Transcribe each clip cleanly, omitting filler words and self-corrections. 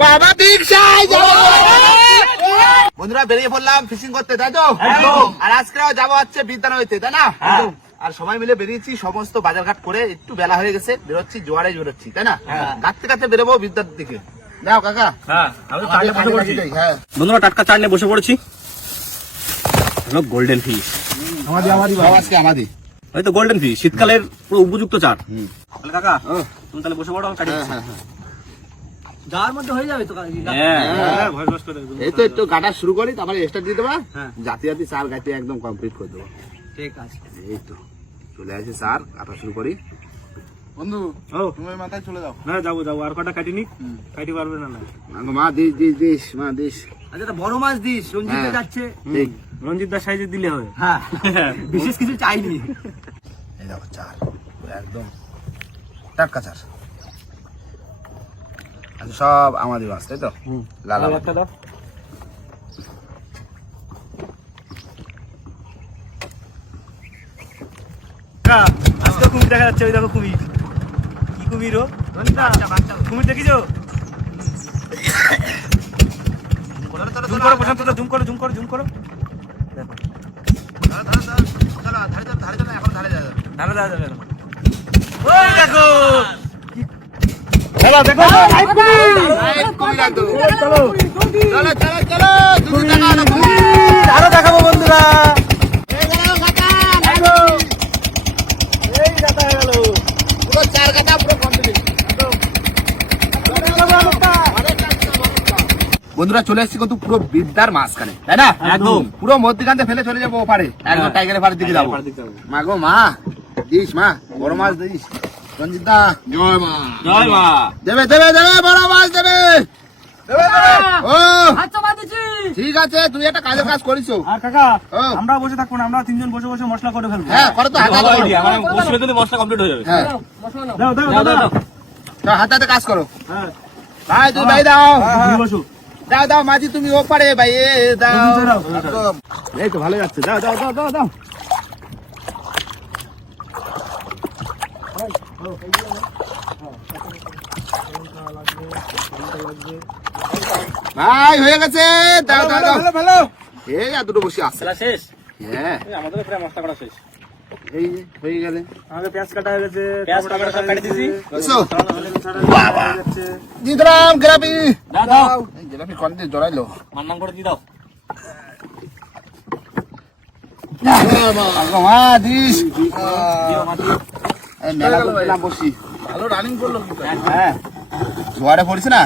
বাবা বন্ধুরা বেরিয়ে পড়লাম ফিশিং করতে, তাই তো? আর আজকেও যাবো হচ্ছে বিদ্যানগরীতে, তাই না? আর সবাই মিলে বেরিয়েছি, সমস্ত বাজারঘাট করে একটু বেলা হয়ে গেছে, বেরোচ্ছি জোয়ারে বেরোচ্ছি, তাই না? কাটতে কাটতে বেরোবো বিদ্যার দিকে। দাও কাকা। বন্ধুরা টাটকা চার নিয়ে বসে পড়েছি। গোল্ডেন ফিশ, আমাদের ওই তো গোল্ডেন ফিশ, শীতকালের পুরো উপযুক্ত চার। কাকা তুমি তাহলে বসে পড়ো, যার মধ্যে হয়ে যাবে তো। এই তো একটু গাটা শুরু করি, তারপরে স্টার্ট দিয়ে দেবা। জাতি জাতি চার গাইতে একদম কমপ্লিট করে দেবো। ঠিক আছে, এই তো চলে আসে চার কাটা শুরু করি। বন্ধু তুমি মাথায় চলে যাও। হ্যাঁ যাবো যাবো, আর কটা কাটিনি, কাটি পারবে না? মা দিস দিস দিস, মা দিস। আচ্ছা বড় মাছ দিস, রঞ্জিত যাচ্ছে। ঠিক, রঞ্জিত দার সাইজে দিলে হবে। হ্যাঁ বিশেষ কিছু চাইনি। এই দেখো চার একদম টাটকা চার। আচ্ছা সব আমাদের মাছ, তাই তো? লালা একটা দাও। আজকে কুমির দেখা যাচ্ছে, ওই দেখো কুমির। কি কুমির? কুমির দেখিছো? জুম করো প্রশান্ত, জুম করো জুম করো জুম করো। দেখো ধারে যাওয়া যাবে না। ওই দেখো দেখো দেখো, আরো দেখাবো বন্ধুরা। বন্ধুরা চলে এসেছি কিন্তু পুরো বিদ্যার মাঝখানে, তাই না? একদম পুরো মধ্যখানে ফেলে চলে যাবো ওপারে, একদম টাইগারের পাড়ের দিকে যাবো। মা গো মা, দিস মা, বড় মাছ দিস। রঞ্জিত দা জয় মা, জয় মা। দেবে দেবে দেবে, বড় মাছ দেবে। ও ঠিক আছে, তুই একটা কাজের কাজ করিস। আর কাকা আমরা বসে থাকবো না, আমরা তিনজন বসে বসে মশলা করে ফেলবো। হ্যাঁ করো তো, হাতে হাতে করো। বসে ফেললে মশলা কমপ্লিট হয়ে যাবে। হ্যাঁ দাও দাও দাও দাও, হাতে হাতে কাজ করো। হ্যাঁ ভাই তুই ভাই দাও, বসো। দাও দাও মাঝি, তুমি ও পারে ভাই, এ দাও। দাও। এই তো ভালো যাচ্ছে, দাও দাও দাও দাও দাও। ভাই হয়ে গেছে, দাও দাও দাও। ভালো এই আর দুটো বসে আছে। শেষ? হ্যাঁ আমাদের প্রায় মশলা করা শেষ। এই যে হয়ে গেলে, আমাদের পেঁয়াজ কাটা হয়ে গেছে, পেঁয়াজ টমেটো সব কেটে দিয়েছি। বুঝছো? দিয়ে দিলাম গ্রাবি। দাও দাও, এই গ্রাবি কোন দিয়ে জড়াইলো? মান্নাম করে দিয়ে দাও। মা দিস। দিও মাটি। এই মেলা করলাম বসি, ভালো রানিং করলো কিন্তু। হ্যাঁ জোয়ারে পড়িস না।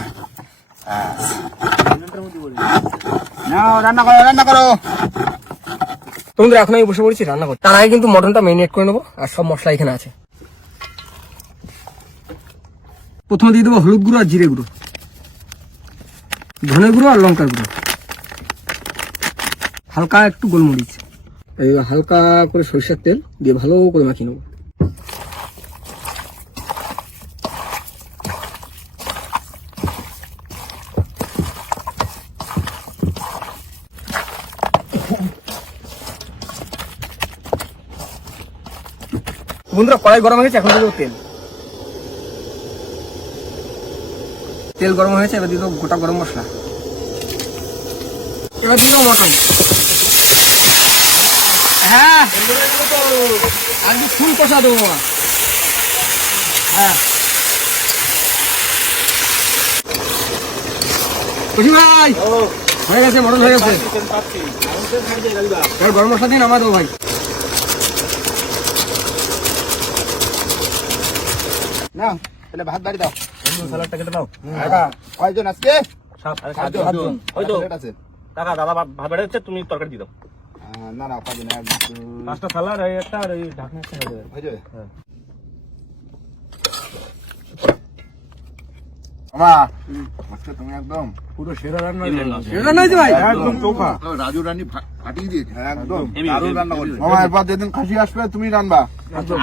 নাও রান্না করো, রান্না করো। বন্ধুরা এখন আমি বসে পড়েছি রান্না করতে। তার আগে কিন্তু মটনটা মেরিনেট করে নেবো, আর সব মশলা এখানে আছে। প্রথমে দিয়ে দেবো হলুদ গুঁড়ো আর জিরে গুঁড়ো, ধনে গুঁড়ো আর লঙ্কার গুঁড়ো, হালকা একটু গোলমরিচ, এবার হালকা করে সরিষার তেল দিয়ে ভালো করে মাখিয়ে নেবো। বন্ধুরা কড়াই গরম হয়েছে, এখন দিয়ে দেবো তেল। তেল গরম হয়েছে, এবার দিয়ে দেবো গোটা গরম মশলা, এবার দিয়ে দেবো মটন। হ্যাঁ আজকে ফুল কষা দেবো মা। হ্যাঁ খুশি ভাই, হয়ে গেছে, মটন হয়ে গেছে। এবার গরম মশলা দিয়ে নামা দেবো ভাই। নাও তাহলে ভাত বাড়ি দাও। সালাডটা কেটে দাও। কয়জন আজকে? 7জন। ওই তো আছে। কাকা দাদা ভাত বেড়ে হচ্ছে, তুমি তরকারি দিয়ে দাও। না না কয়জন? 5টা সালাড, এই একটা আর এই ঢাকনা একটা হয়ে যাবে। হয়ে যাবে। হ্যাঁ। বাবা আজকে তুমি একদম পুরো সেরা রান্না। রান্না হয়েছে ভাই, একদম চোখা। রাজু রানী ফাটিয়ে দিয়েছে একদম। হেভি, দারুণ হেভি, রান্না করেছে। মামা এরপর যেদিন খাসি আসবে তুমি রান্না।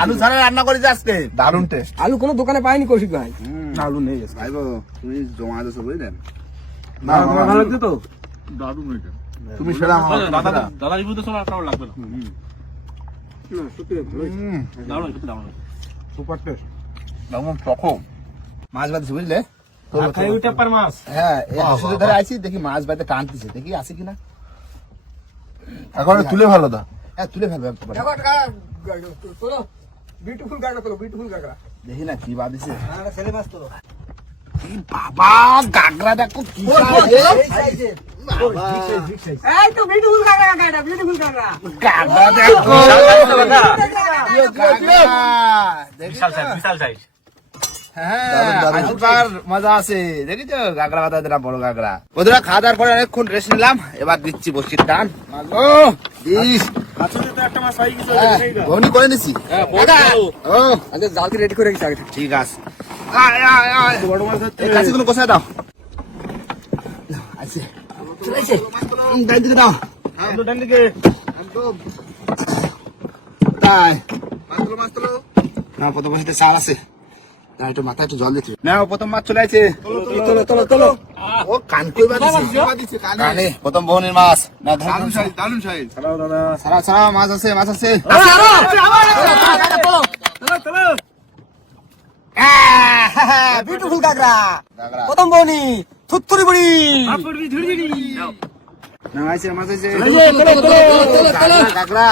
আলু ছাড়া রান্না করেছে আজকে, দারুণ টেস্ট। আলু কোনো দোকানে পাইনি কৌশিক ভাই। আলু নেই ভাইবো তুমি জমা দিয়েছো বুঝলেন? না তোমার ভালো লাগছে তো? দারুণ হয়েছে। তুমি সেরা মামা। দাদা রিভিউ তো শোনা আপনার লাগবে না। সত্যি ভালো হয়েছে। দারুণ সত্যি দারুণ সুপার টেস্ট। একদম টকো মাছ বাঁধছে বুঝলে খাই ওই টাপ্পার মাছ হ্যাঁ এই হাসুদের ধরে আছি দেখি মাছ বাঁধতে টানতেছে দেখি আছে কিনা এখন তুলে ভালো দা। হ্যাঁ তুলে ফেলবে একবার। দেখো তোলো বিউটিফুল কাঁকড়া তোলো বিউটিফুল কাঁকড়া দেখি না কি বাঁধিছে ছেলে মাছ তোলো এই বাবা গাগরা দেখো কি সাইজের। বাবা, এই তো বিউটিফুল কাঁকড়া বিউটিফুল কাঁকড়া গাগরা দেখো গাগরা বিশাল সাইজ বিশাল সাইজ হ্যাঁ আজকাল মজা আছে দেখেছো গাগরা বাঁধা দিলাম বড় গাগরা ওদের খাওয়া দাওয়ার পরে অনেকক্ষণ রেস্ট নিলাম এবার দিচ্ছি বসির টান ও দিস মাছের তো একটা মাছ পাই কিছু বনি করে নিছি ও আচ্ছা জালতি রেডি করে রেখেছি আগে থেকে। ঠিক আছে আয় আয় আয় বড় মাছ ধরতে এই কাছিগুলো কোথায় দাও আছে চলেছে ডান দিকে দাও একদম ডান দিকে তাই না প্রথম বসিতে সার আছে না একটু মাথায় একটু জল দিচ্ছি না প্রথম মাছ চলে আছে তোলো ও কান কই বাদিছে কানে প্রথম বহনের মাছ না দারুন সাইজ হ্যালো দাদা সারা সারা মাছ আছে চলো বিউটিফুল কাঁকড়া গাগরা প্রথম বনি থুত্তুরি বুড়ি আপড়বি ঝুড়ি না আছে মাছ আছে তোলো গাগরা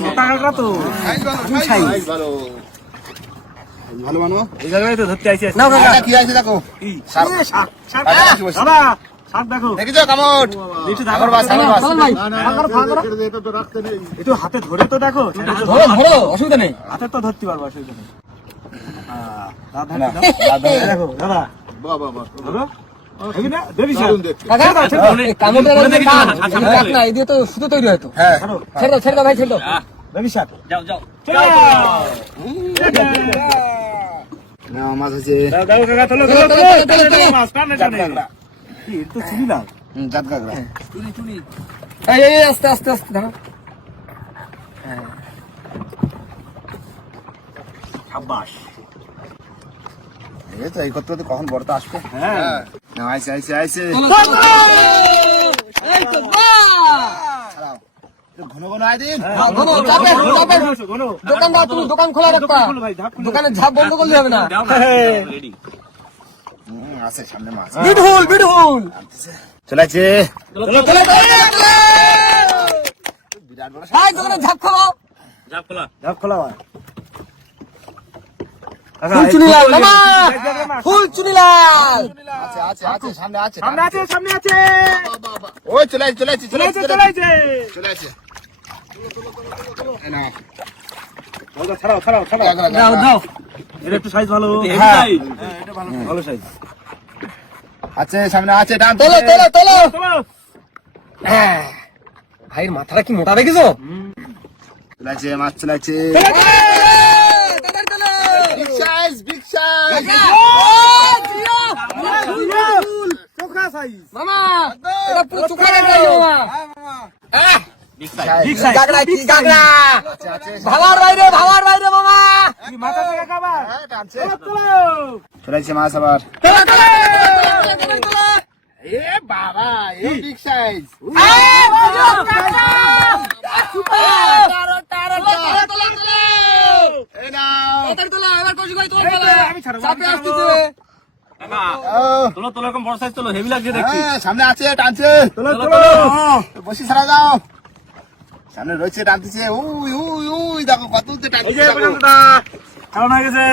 মোটা কাঁকড়া তো সাইজ ভালো ভালো মানো এই জায়গায় তো ধরতে আইছি নাও কাকা এটা কি আছে দেখো সার দাদা সাপ দেখো দেখেছো কামট সাগর মাছ চলুন ভাই এটা তো রাখতে নেই। একটু হাতে ধরে তো দেখো ধরো ধরো অসুবিধা নেই হাতে তো ধরতে পারবো অসুবিধা নেই দাদা না, দাদা, দেখো দাদা বাহ বাহ বাহ। ধরো এই না দেবি দারুণ দেখতে। কাকা এই কামড়ের বলে মধ্যে দেখি কান, না, আমি রাখ না, এই দিয়ে তো সুতো তৈরি হয়তো হ্যাঁ ছেড়ে দাও ভাই ছেড়ে দাও দেবি সাপ যাও যাও না মাছ আছে দাও দাও কাকা চলো চলো, চলো চলো, চলো, চলো। মাছ কানে জাত টানে গাগরা কি তো চিনি না জাত গাগরা এই আস্তে আস্তে আস্তে ধরো সাবাস এই তো এই করতে করতে কখন বড়টা আসবে হ্যাঁ না আইছে এই তো বাহ! ছাড়াও একটু ঘন ঘন আয় দিন ঘন, চাপেন, চাপেন। ঘনো দোকানদার তুমি দোকান খোলা রাখবা খোলো ভাই, ধাপ খোলো। দোকানের ঝাপ বন্ধ করলে হবে না আছে সামনে মাছ বিউটিফুল চলে আছে চলো চলো বিরাট বড় ভাই দোকানের ঝাপ খোলো ধাপ খোলা ভাই ফুল চুনিলাল মামা ফুল চুনিলাল আছে সামনে আছে সামনে আছে ওই চলে আছে চলে আছে এই নাও। ছাড়াও গাগরা, গাগরা। দাও এটা একটু সাইজ ভালো হ্যাঁ। এটা ভালো সাইজ আছে সামনে আছে টান তোলো চলো ভাইয়ের মাথাটা কি মোটা দেখেছো চলে আছে মাছ চলে আছে বিগ সাইজ চোখা সাইজ মামা এটা পুরো চোখা রাখা মামা বিগ গাগরা কি গাগরা আছে ভাবার বাইরে মামা কি মাথা থেকে খাবার টানছে চলো চলে আছে মাছ আবার তোলো এ বাবা এ বিগ সাইজ এই নাও আমি ছাড়বো চাপে আসতেছে তোলো এরকম বড় সাইজ তোলো হেভি লাগছে দেখছি হ্যাঁ সামনে আছে টানছে তোলো বসি ছাড়া যাও সামনে রয়েছে টানতেছে উই দেখো কত উঠতে ওই টানতেছে যে দেখো। পর্যন্তটা ছাড়ানো হয়ে গেছে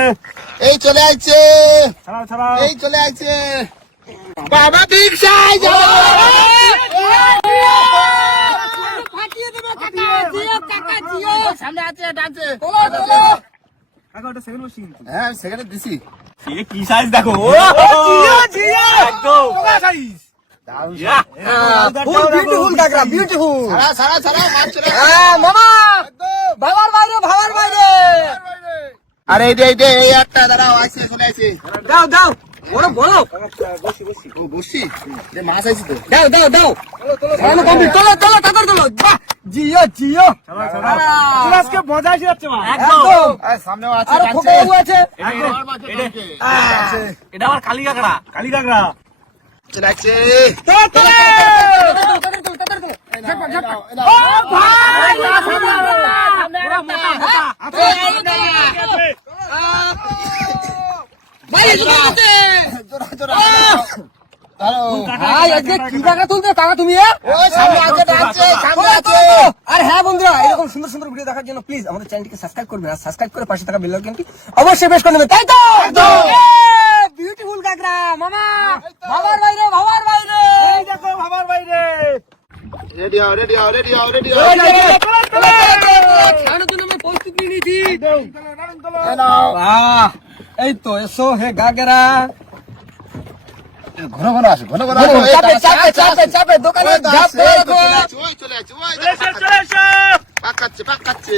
এই চলে আসছে ছাড়াও এই চলে আসছে বাবা বিগ সাইজ সামনে আছে টানছে কাকা ওটা সেকেন্ড বসি কিন্তু হ্যাঁ সেখানে দিছি সে কি সাইজ দেখো একদম চোখা সাইজ দারুণ ফুল বিউটিফুল গাগরা বিউটিফুল সারা মাছ চলে মামা ভাবার বাইরে আরে এই একটা দাঁড়াও আছে চলে আসছে দাও বড় ও বসি মাছ আছে তো দাও ছাড়ানো কমপ্লিট তোলো টাকার তোলো বাহ জিও তোর আজকে মজা এসে যাচ্ছে মা একদম আর সামনেও আছে আর টানছে খোকা বাবু আছে এটা আমার কালী কাকড়া চলে আসছে টাকার তোলো ঝটপট, ঝটপট। ও ভাই! ভাই, এই জোড়া আছে। ভাই, আজকে কি টাকা তুলতে টাকা তুমি আর হ্যাঁ বন্ধুরা, এরকম সুন্দর সুন্দর ভিডিও দেখার জন্য প্লিজ আমাদের চ্যানেলটিকে সাবস্ক্রাইব করবেন আর সাবস্ক্রাইব করে পাশে থাকা বেল আইকনটি অবশ্যই প্রেস করে নেবেন, তাই তো? বিউটিফুল কাকড়া মামা, ভাবার বাইরে, ভাবার বাইরে। এই দেখো ভাবার বাইরে। রেডি হও রেডি হও রেডি হও রেডি হও খাওয়ানোর জন্য আমরা প্রস্তুতি নিয়েছি। বাহ, এই তো এসো হে গাগরা। ঘন ঘন আসো ঘন ঘন চাপে চাপে চাপে চাপে দোকানে ঝাঁপ করে রাখো। চলে আছে চলে এসো। পাকাচ্ছে পাকাচ্ছে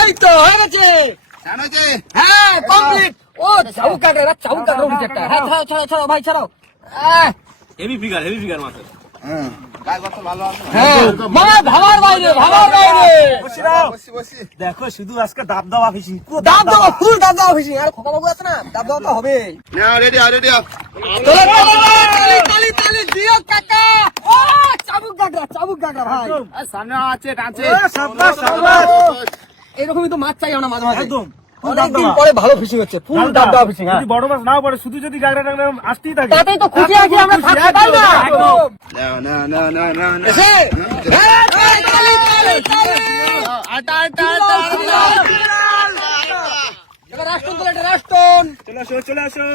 এই তো হয়ে গেছে। হ্যাঁ কমপ্লিট। ও চাবুক কাটে, চাবুক কাটে উঠেছে একটা। হ্যাঁ ছাড়াও ছাড়াও ছাড়াও ভাই ছাড়াও। হেভি ফিগার মাছের। হ্যাঁ মামা ভাবার বাইরে, ভাবার বাইরে। দেখো শুধু আজকে দাব দাবা ফিশিং। দাব দাও, ফুল দাব দাও ফিশিং। আর খোকা বাবু আছে না, দাব দাও তো হবে। রেডি হও রেডি হও চলো তালি তালি তালি দিও কাকা। ও চাবুক কাটরা, চাবুক কাটরা ভাই। সামনে আছে টানছে সাবাস সাবাস। এরকমই তো মাছ চাই আমরা মাঝে মাঝে। একদম। অনেকদিন পরে ভালো ফিশিং হচ্ছে, ফুল দাব দাও ফিশিং। যদি বড় মাছ নাও পড়ে, শুধু যদি গাগরা টাগরা আসতেই থাকে। তাতেই তো খুশি আছি আমরা, থাকতে পাই না। একদম। না না না না না এসে হ্যাঁ তালি তালি তালি। আটা আটা আটা এবার রাষ্ট্রন তোলে, এটা রাষ্ট্রন। চলে আসো চলে আসো।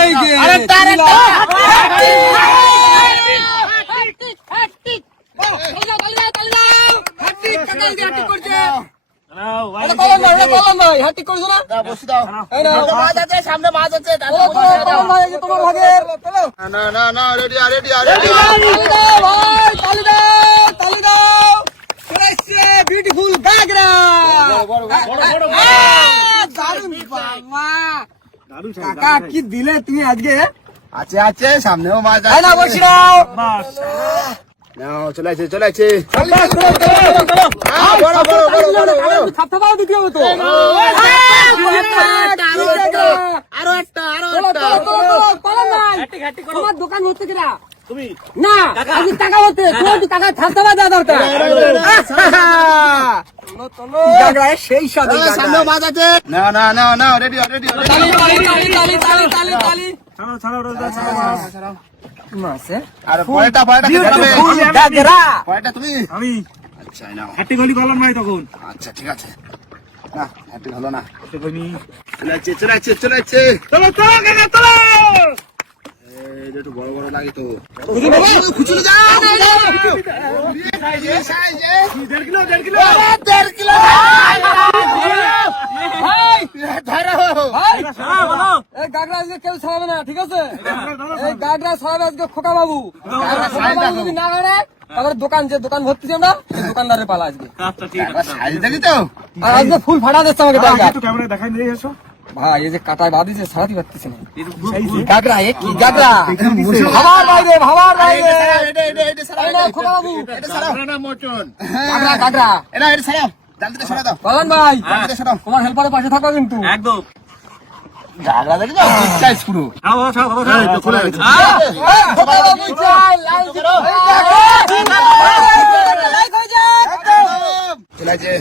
এই যে আরে তারে তুলা। নাও ভাই। এটা কলম ভাই, এটা কলম ভাই, হাতি করছো না? বসে দাও এই নাও। মাছ আছে সামনে মাছ আছে চলো, চলো, কলম ভাই, এই যে তোমার ভাগের। চলো। না না না রেডি হও রেডি হও রেডি তালি দাও ভাই, তালি দাও, তালি দাও। চলে এসছে বিউটিফুল গাগরা। দারুণ বাবা। কাকা কি দিলে তুমি আজকে? আছে আছে সামনেও মাছ এই না বসে নাও। বাস। নাও চলে আছে চলে আছে বড় বড় বড় বড় থাপথাপাও দিতে হবে তো। আরো একটা তোমার দোকান হচ্ছে কিনা? তুমি না আজকে টাকা হচ্ছে, তোমার একটু টাকা থাপথাপা দেওয়া দরকার। সেই সাথে সামনেও মাছ আছে না না না না রেডি হও রেডি হও তালি তালি তালি তালি তালি তালি তালি। ছাড়াও ছাড়াও রোজা ছাড়াও। মাছে আর পয়টা বিউটিফুল গাগরা। পয়টা তুমি আমি আচ্ছা নাও হাঁটি গলি করলাম নাই তখন। আচ্ছা ঠিক আছে না হ্যাপি হলো না হাঁটি গলি। চলে আছে চলে আছে চলে আছে চলো চলো কাকা চলো। এই যে একটু বড় বড় লাগে তো খুচুরি যা। 1.5 কিলো 1.5 কিলো। ভাই ধরো ভাই হ্যাঁ বলো। এই গাগরা আজকে কেউ ছাড়াবে না, ঠিক আছে? এই গাগরা ছাড়াবে আজকে খোকা বাবু। খোকা বাবু যদি না ছাড়ে তারপরে দোকান, যে দোকান ভর্তি আমরা, এই দোকানদারের পালা আজকে। আচ্ছা ঠিক আছে। সাইজ দেখি তো আর আজকে ফুল ফাটা দিচ্ছে আমাকে টাকা। একটু ক্যামেরায় দেখাই দিয়ে এসো। ভাই এই যে কাটায় বাঁধিছে, ছাড়াতে পারতেছি না। গাগরা এ কি গাগরা? ভাবার বাইরে, ভাবার বাইরে। এই নাও খোকা বাবু, মোচন গাগরা গাগরা। এটা এটা ছাড়াও জালদিতে সরা দাও বলেন ভাই, জালদিতে সরাও তোমার হেল্পারের পাশে থাকো কিন্তু। একদম। গাগরা দেখি তো বিগ সাইজ পুরো ছাড়াও ছাড়াও এই তো চলে গেছে খোকা বাবু চাই লাইন করো। লাইক হয়ে যাক। চলে আছে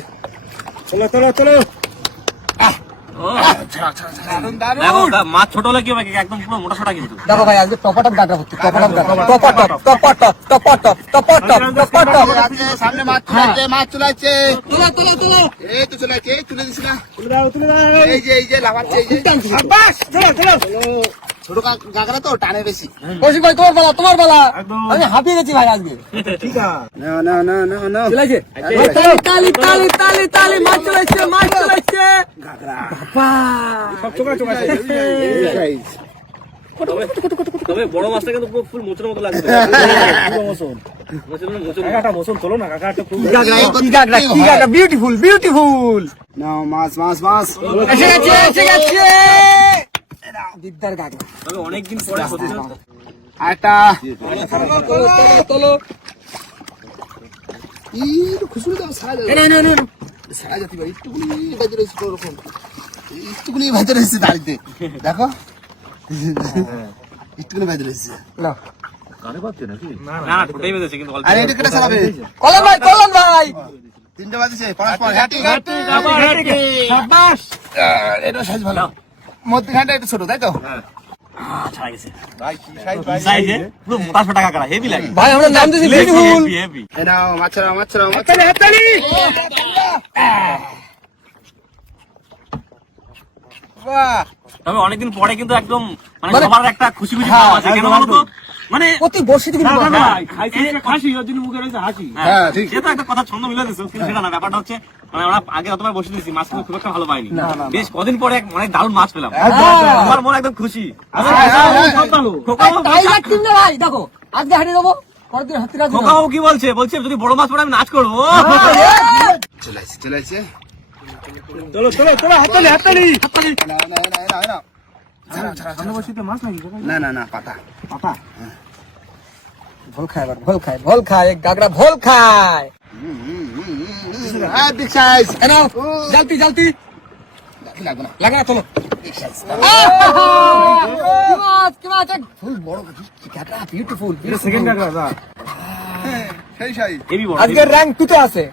চলো চলো চলো। দেখো মাছ ছোট হলে কি হবে, একদম পুরো মোটা সোটা কিন্তু। দেখো ভাই আজকে টপার টপ গাগরা ভর্তি, topper top ghagra, topper top topper top topper top topper top topper top. আছে সামনে মাছ চলে আছে মাছ চলে আছে তোলো তোলো তোলো। এই তো চলে আছে এই তুলে দিছ না তুলে দাও তুলে দাও। এই যে লাফাচ্ছে এই যে বাস চলো চলো। ছোট গাগরা তো টানে বেশি কৌশিক ভাই তোমার বেলা, তোমার বেলা। একদম। আমি হাঁপিয়ে গেছি ভাই আজকে। ঠিক আছে। না না না না না চলেছে তালি তালি তালি তালি, মাছ চলেছে মাছ চলেছে। বাবা সব চোখা চোখা আছে। সাইজ তবে বড় মাছটা কিন্তু পুরো ফুল মোচের মতো লাগছে। পুরো মোচন। মোচন কাকাটা মোচন তোলো না কাকাটা পুরো। কি গাগরা কি গাগরা, বিউটিফুল বিউটিফুল। নাও মাছ মাছ মাছ এসে গেছে এসে গেছে দিকদার গাগরা। তবে অনেকদিন পরে হচ্ছে। আটা তোলো তোলো তোলো। ই তো খুশি দাও সারা এই না না সারা যেতে পারে একটুকুনি বাজে রয়েছে ওরকম একটুকুনি বাজে রয়েছে দাঁড়িতে দেখো একটুকুনি বাজে রয়েছে না না না ঠোঁটেই বেঁধেছে কিন্তু অল্প আর এটা কেটে চালাবে কলম ভাই 3টে বাজছে পরস্পর হ্যাটি শাবাশ এটা সাইজ ভালো মধ্যখানটা একটু ছোট তাই তো ছাড়া গেছে ভাই কি সাইজ ভাই সাইজে পুরো 500 টাকা কাটা হেভি লাগে ভাই আমরা নাম দিয়েছি বিউটিফুল হেভি এই নাও মাছরা হাততালি বাহ তবে অনেকদিন পরে কিন্তু একদম মানে মানে- সবার একটা খুশি খুশি হ্যাঁ, ভাব আছে কেন বলতো মানে প্রতি বর্ষিতে কিন্তু বলে। হ্যাঁ, ঠিক। সে তো একটা কথা ছন্দ মিলে দিচ্ছে কিন্তু সেটা না ব্যাপারটা হচ্ছে মানে আমরা আগে অতবার বসে দিয়েছি মাছ কিন্তু খুব একটা ভালো পাইনি বেশ কদিন পরে অনেক দারুণ মাছ পেলাম আমার মন একদম খুশি টাইগার টিম না ভাই দেখো আজকে হারিয়ে দেবো পরের দিন হাতিরা দিন খোকাও কি বলছে বলছে যদি বড় মাছ পড়ে আমি নাচ করবো চলে আসছে হাততালি না পাতা ভোল খায় গাগরা ভোল খায় বিগ সাইজ এনো জলতি লাগবে না লাগে না চলো কি মাছ ফুল বড় গাগরা বিউটিফুল সেকেন্ড কাকড়া সেই সাইজ হেভি বড় আজকের র্যাঙ্ক 2 তে আছে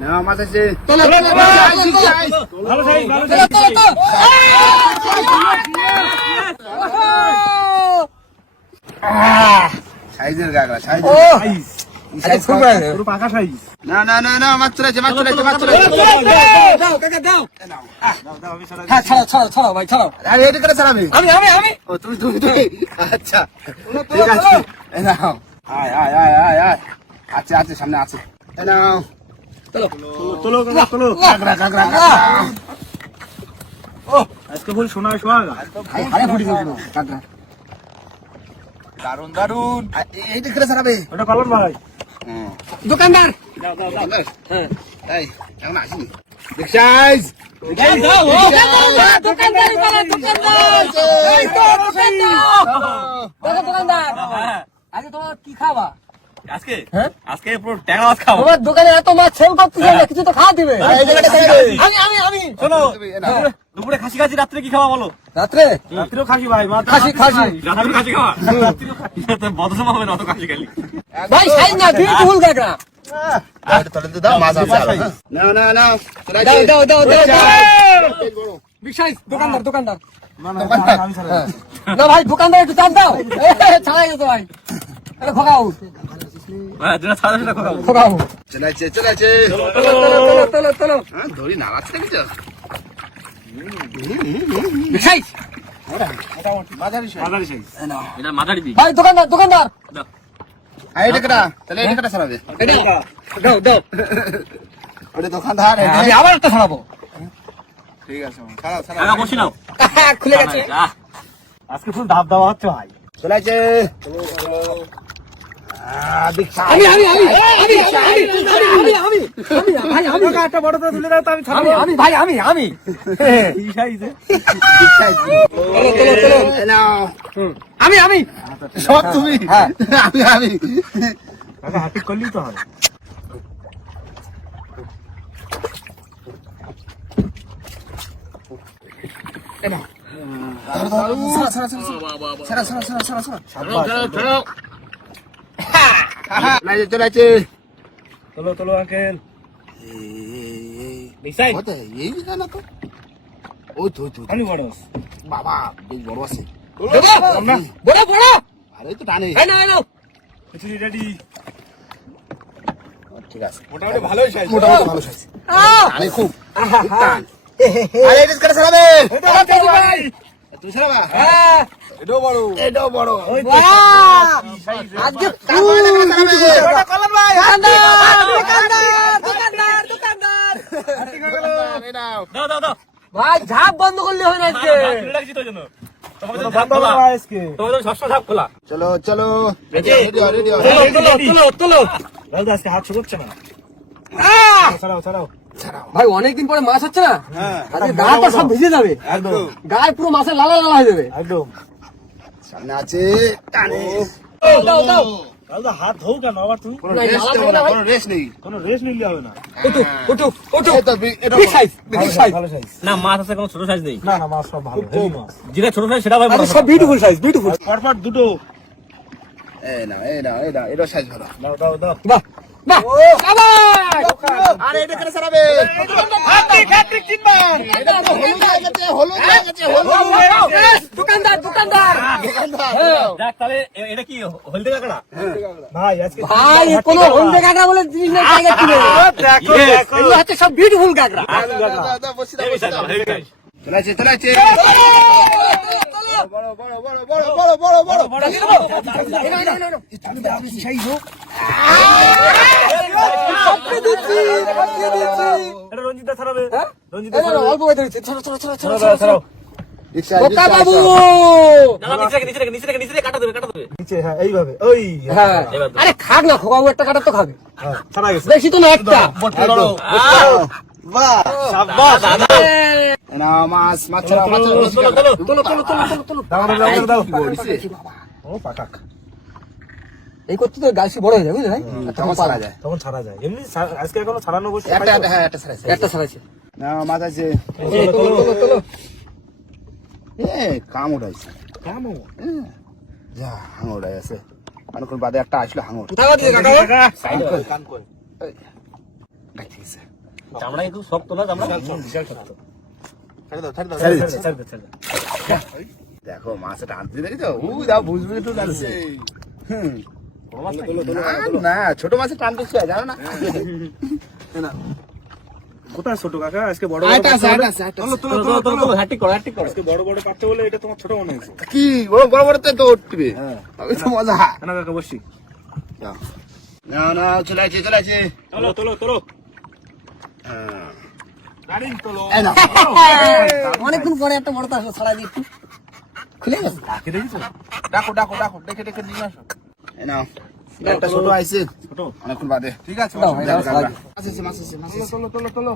না মাছ আছে চলো ভালো সাইজ ভালো সাইজের গাগরা সাইজ ও সাইজ খুব বড় পুরো পাকা সাইজ না মাছ চলে দাও কাকা দাও হ্যাঁ ছাড়ো ভাই ছাড়ো আরে এটা করে চালাবি আমি ও তুমি আচ্ছা ঠিক আছে এই নাও আয় আছে সামনে আছে এই নাও তোলো গাগরা আজকে ফুল সোনা সোহাগা ভাই হারে ফুটি গেল কাকা দারুন এইটা করে চালাবে ওটা কলম ভাই দোকানদার হ্যাঁ এই এখন আসিনি বিগ সাইজ দোকানদার আগে তোমার কি খাবা আজকে হ্যাঁ? আজকে পুরো ট্যাংরা মাছ খাবো তোমার দোকানে এত মাছ সেল করতেছে না কিছু তো খাওয়া দিবে আমি শোনো দুপুরে খাসি রাত্রে কি খাওয়া বলো রাত্রে রাত্রেও খাসি ভাই খাসি রাত্রে খাসি খাওয়া বদসম হবে না অত খাসি খালি ভাই সাইজ না বিউটিফুল গাগরা দাও মাছ আছে না দাও বিগ সাইজ দোকানদার হ্যাঁ। না ভাই দোকানদার একটু চাপ দাও ছাড়াই গেছে ভাই আরে খোকাও হ্যাঁ যেটা ছাড়া সেটা খাওয়া খোকাও চলে আছে তোলো হ্যাঁ ধরি নাড়াচ্ছে নাকি তো বিগ সাইজ মাঝারি সাইজ এটা মাঝারি দিই ভাই দোকানদার দাও। আর এটা কেটা তাহলে এটা কেটা চালাবে দাও ওটা দোকানদার আমি আবার একটা ছাড়াবো ঠিক আছে ছাড়াও টাকা বসি নাও খুলে গেছে আজকে ফুল ধাপ দেওয়া হচ্ছে ভাই চলে আছে আমি একটা বড় করে তুলে দাও তো আমি ছাড়বো আমি এই সাইজে আমি সব তুমি হ্যাঁ। আমি হাতে করলেই তো হয় চলে আছে তোলো আঙ্কেল এই না তো ওই তো আমি বড় বাবা বেশ বড় আছে বড় আরে তো টানে খিচুড়ি রেডি ঠিক আছে মোটামুটি ভালোই সাইজ মোটামুটি ভালো সাইজ টানে খুব টান আরে এটা করে চালাবে তুই চালাবা এটাও বড় আজকে দোকানদার ভাই ঝাপ বন্ধ করলে হয় না আজকে চলো তোলো হাত শুকোচ্ছে না ছাড়াও ভাই অনেকদিন পরে মাছ হচ্ছে না আজকে গাটা সব ভিজে যাবে একদম গায়ে পুরো মাছের লালা হয়ে যাবে একদম সামনে আছে টানে দাও হাত ধোও কেন আবার তুমি কোনো রেস্ট নেই কোনো রেস্ট নিলে হবে না ওটো এই তো এটা বিগ সাইজ ভালো সাইজ না মাছ আছে কোনো ছোট সাইজ নেই না মাছ সব ভালো হেভি মাছ যেটা ছোট সাইজ সেটা ভাই সব বিউটিফুল সাইজ বিউটিফুল পরপর দুটো এই না এটা সাইজ ভালো। বাহ বাহ আবার আরে এটা কেন সারাবে? এটা তো হলুদ হয়ে গেছে। দোকানদার দেখ তাহলে এটা কি হলদে কাঁকড়া? ভাই এ কোনো হলদে কাঁকড়া বলে জিনিস না, জায়গা ছিল এগুলো হচ্ছে সব বিউটিফুল কাঁকড়া। বসে দাও। চলেছে বড় এটা রঞ্জিতা ছাড়াবে। অল্প হয়ে ধরেছে, ছোট বোকা বাবু। না নিচে রেখে কাটা দেবে। হ্যাঁ আরে খাক না, খোকাবু একটা কাটা তো খাবে, বেশি তো না একটা। সাব্বাস দাদা। না মাছ ছাড়া এই করতে তো গাছি বড় হয়ে যাবে বুঝলি ভাই, তখন ছাড়া যায়। তখন ছাড়া যায়। এমনি আজকে এখনো ছাড়ানো বসে একটা ছাড়াইছে। একটা ছাড়াইছে। না মাছ আছে। এই তোলো। কাম উঠাইছে। যা হাঙর উঠাই আছে। অনেকক্ষণ বাদে একটা আসলো হাঙর। কোথায় দিলে কাকা? কান কই? গাইতে গেছে। চামড়া একটু শক্ত না চামড়া? ছেড়ে দাও। ছেড়ে দে। দেখো মাছটা টানতে দেখি তো, দাও বুঝবে তো জানছে। না ছোট মাছের টান বেশি হয় জানো না? কোথায় ছোট কাকা? আজকে বড় আরেকটা আছে। হ্যাটিক করো। আজকে বড় পাচ্ছে বলে এটা তোমার ছোট মনে হয়েছে। কি বড় তো উঠবে। আমি তো মজা। না কাকা বসি। না চলে আছে। তোলো। এই না অনেকক্ষণ পরে একটা বড় তো আসলো, ছাড়া দিয়ে একটু খুলে গেছে। ডাকো ডেকে নিয়ে আসো। এই নাও একটা ছোট আইছে অনেকক্ষণ বাদে। ঠিক আছে দাও, এই নাও, ছাড়া দিই। মাছ আছে। তোলো।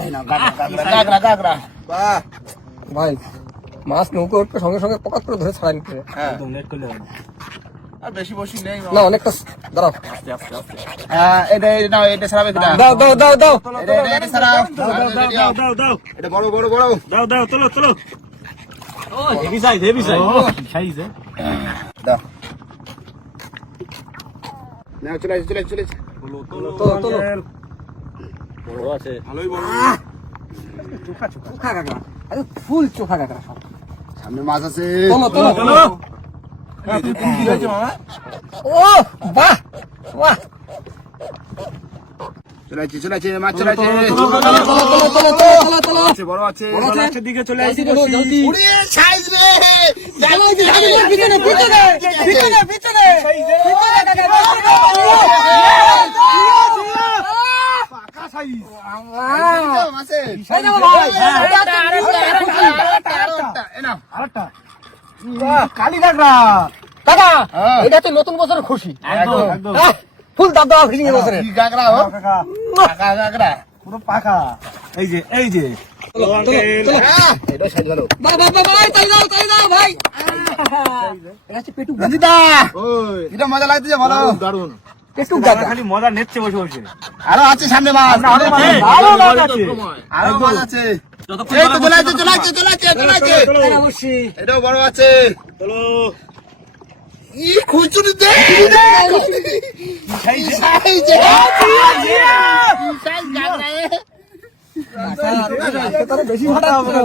এই নাও গাগরা। বাহ ভাই মাছ নৌকো উঠবে সঙ্গে সঙ্গে পকাত করে ধরে ছাড়া নিতে হবে। একদম নেট করলে হবে না। আর বেশি বসি নেই। না অনেকটা দাঁড়াও। এটা ছাড়াবে কিনা? দাও এটা ছাড়াও। দাও। এটা বড়। দাও তোলো। ও হেভি সাইজ। সাইজ দাও। নাও চলে আছে। তোলো। বড় আছে। চোখা কাঁকড়া, আরে ফুল চোখা কাঁকড়া সব। সামনে মাছ আছে। তোলো। ও বাহ চলে আছে মাছ চলে আছে। তোলো। বড় আছে। লাস্টের দিকে চলে আসি। জলদি। উড়ে সাইজ রে। পিছনে। মাছে। এই দেখো ভাই, আরেকটা কালী কাঁকড়া। কাকা এটা তো নতুন বছরের খুশি। একদম ফুল দাম দেওয়া ফিরিং এর বছরে। কি কাঁকড়া ও? কাকা কাঁকড়া। পুরো পাকা। এই যে এটা সাইজ ভালো। ভাই তাই দাও ভাই। এটা হচ্ছে পেটুক গাছ। রঞ্জিতা এটা মজা লাগতেছে ভালো। দারুন। পেটুক গাছ। খালি মজা নিচ্ছে বসে আরো আছে সামনে মাছ। আরো মাছ আছে। আরো মাছ আছে। যতক্ষণ এই তো চলে আছে। অবশ্যই। এটাও বড় আছে। চলো ই খুচুরি দে। সাইজ তাহলে বেশি ভাটা হবে না।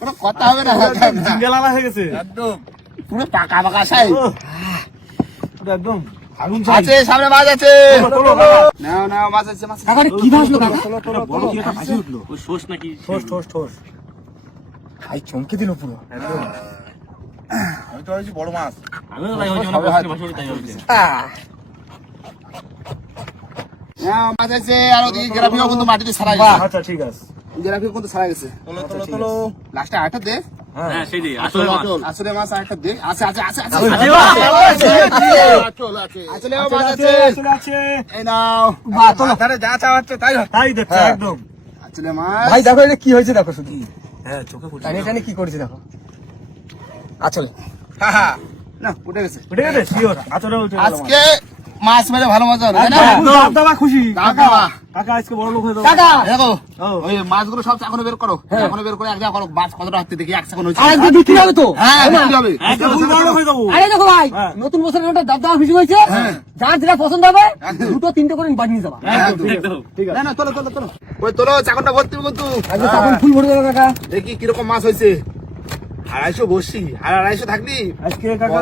কোনো কথা হবে না। জিঙ্গেলালা হয়ে গেছে একদম পুরো পাকা সাইজ। একদম আগুন আছে সামনে মাছ আছে। নাও মাছ আছে। কাকা কি ভাসলো কাকা? বড় কি একটা ভাসি উঠলো। ওই শোষ নাকি? ঠোস ভাই চমকে দিল পুরো। আমি তো হয়েছি বড় মাছ। আমিও তাই হয়েছে বসে তাই হয়েছে। নাও মাছ আছে। আর ওদিকে গ্রাফিও কিন্তু মাটিতে ছাড়া আচ্ছা ঠিক আছে। গ্রাফিও কিন্তু ছাড়া গেছে। তোলো লাস্টে আরেকটা দে। হ্যাঁ সেই যে আসলে মাছ। আসলে মাছ আরেকটা দে। আছে। আসলে মাছ আছে। আছে এই নাও। তারে যা চাওয়াচ্ছে তাই দেখছে একদম। আসলে মাছ। ভাই দেখো এটা কি হয়েছে দেখো শুধু। হ্যাঁ চোখে ফুটে টানে কি করেছে দেখো। আসলে না উঠে গেছে। উঠে গেছে শিওর আচরে উঠে গেল আজকে মাছ মেরে ভালো মজা হবে তাই না? দাদা খুশি কাকা কাকা আজকে বড় লোক হয়ে যাবো কাকা দেখো ও। ওই মাছগুলো সব চাকনে বের করো, চাকনে বের করে এক জায়গা করো, মাছ কতটা হাতে দেখি এক চাকন হয়েছে। আর একদিন বিক্রি হবে তো হ্যাঁ বিক্রি হবে। আজকে ফুল বড় লোক হয়ে যাবো আরে দেখো ভাই হ্যাঁ। নতুন বছরের একটা দাবদাবা ফিশিং হয়েছে যার যেটা পছন্দ হবে দুটো তিনটে করে বাড়ি নিয়ে যাবা একদম ঠিক আছে না না চলো চলো চলো ওই তোলো চাকনটা ভর্তি কিন্তু আজকে তখন ফুল ভরে দেবে কাকা দেখি কিরকম মাছ হয়েছে। 250 বসি আর 250 থাকলি আজকে কাকা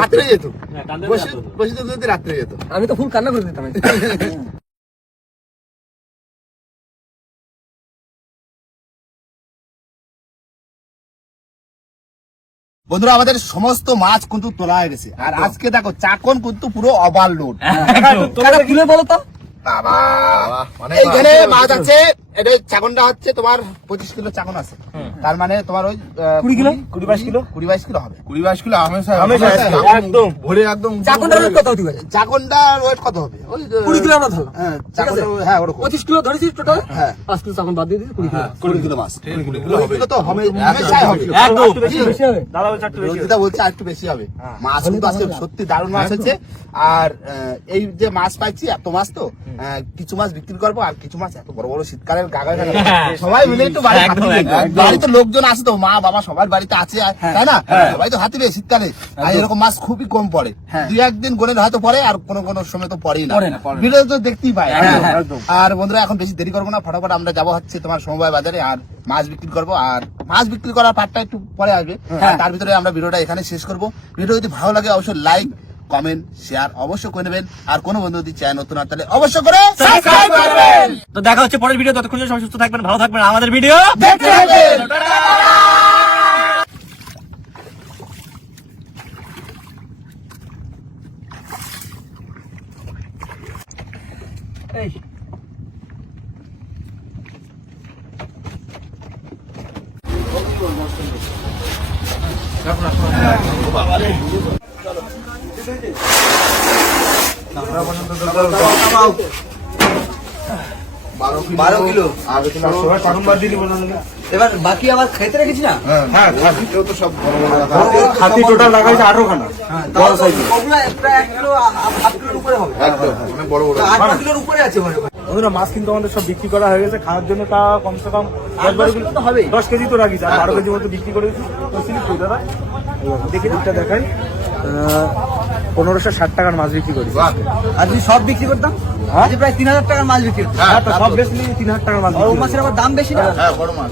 রাত্রে যেত, হ্যাঁ, কান্দে বসি রাত্রে। বসি তো যদি রাত্রে যেত। আমি তো ফুল কান্না করে দিতাম বন্ধুরা আমাদের সমস্ত মাছ কিন্তু তোলা হয়ে গেছে আর আজকে দেখো চাকন কিন্তু পুরো ওভারলোড। কাকা কিলো বলো তো বাবা এইখানে মাছ আছে, এটা চাকনটা হচ্ছে তোমার 25 কিলো চাকন আছে, তার মানে তোমার ওই 20 কিলো? 20-22 কিলো 20-22 কিলো হবে। 20-22 কিলো হামেশা হামেশা একদম ভরে একদম চাকুনটার রেট কত হতে পারে চাকনটার ওয়েট কত হবে? ওই 20 কিলো আমরা ধরলাম হ্যাঁ চাকনটা হ্যাঁ ওরকম 25 কিলো ধরেছি টোটাল হ্যাঁ 5 কিলো চাকুন বাদ দিয়ে দিই 20 কিলো 20 কিলো মাছ 20 কিলো তো হামেশাই হবে। একদম বেশি হবে দাদা বলছে একটু বেশি রোজিতা বলছে আর একটু বেশি হবে। মাছ কিন্তু আজকে সত্যি দারুণ মাছ হচ্ছে। আর এই যে মাছ পাইছি এত মাছ তো কিছু মাছ বিক্রি করবো আর কিছু মাছ এত বড় বড় শীতকালের গাগায় সবাই মিলে একটু বাড়ি একদম, হাতিয়ে একদম, নেবো। বাড়িতে লোকজন আছে তো মা বাবা সবার বাড়িতে আছে তাই না, সবাই তো হাতিবে শীতকালে আর এরকম মাছ খুবই কম পড়ে, দুই একদিন গড়ে হয়তো পড়ে আর কোনো কোনো সময় তো পড়েই না, ভিডিও তো দেখতেই পাই। আর বন্ধুরা এখন বেশি দেরি করবো না, ফটাফট আমরা যাবো হচ্ছে তোমার সমবায় বাজারে আর মাছ বিক্রি করবো। আর মাছ বিক্রি করার পার্টটা একটু পরে আসবে, আর তার ভিতরে আমরা ভিডিওটা এখানে শেষ করবো। ভিডিও যদি ভালো লাগে অবশ্যই লাইক কমেন্ট শেয়ার অবশ্যই করে নেবেন, আর কোনো বন্ধু যদি চ্যানেল নতুন হয় তাহলে অবশ্যই করে সাবস্ক্রাইব করবেন। তো দেখা হচ্ছে পরের ভিডিও, ততক্ষণ সবাই সুস্থ থাকবেন, ভালো থাকবেন, আমাদের ভিডিও দেখতে থাকবেন। এই এবার বাকি আবার খাইতে রেখেছি না হ্যাঁ খাসিতেও তো সব বড় বড় রাখা আছে। হাতি টোটাল লাগাইছে 18 খানা বড় সাইজ ওগুলা প্রায় 1 কিলো 1/2 কিলোর উপরে হবে একদম অনেক বড় বড় 8 কিলোর উপরে আছে মনে হয় বন্ধুরা মাছ কিন্তু আমাদের সব বিক্রি করা হয়ে গেছে, খাওয়ার জন্য তা কমসে কম 10 কিলো তো হবেই। 10 কেজি তো রাখিস আর 12 কেজি মতো বিক্রি করে দিচ্ছি। তো সিলিপ কই দাদা দেখি দিকটা দেখাই 1560 টাকার মাছ বিক্রি করি। আর যদি সব বিক্রি করতাম আজ প্রায় 3000 টাকার মাছ বিক্রি হতো হ্যাঁ তো সব বেশি 3000 টাকার মাছ আর ও বিক্রি করি। মাছের আবার দাম বেশি না হ্যাঁ বড় মাছ